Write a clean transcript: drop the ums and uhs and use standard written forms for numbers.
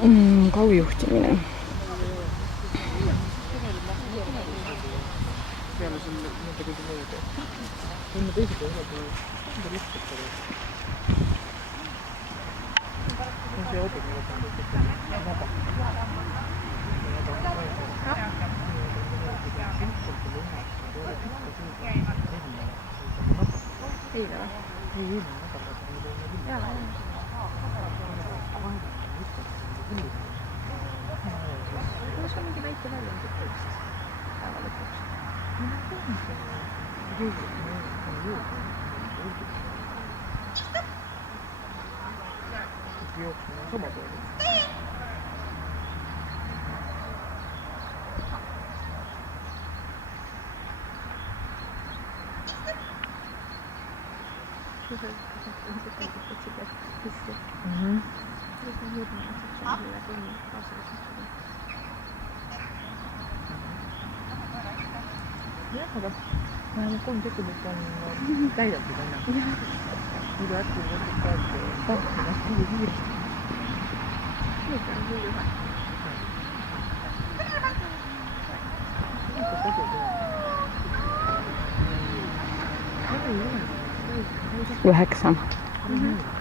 kaujuhtimine. peale selle mõte kõige mööda. Enne teisega ühe poole lõpetada. See obi meil on vaba. Eile või? Ei, eile nädal. Kuidas on mingi väike väljendit vist päeva lõpuks? Jooksmine on sama poole. Jah, aga vähemalt 3 sekundit on täidetud enne. Muidu äkki võtad tahtma hästi kiiresti. Nüüd on küll ühe. Ikka kodu teha. 9.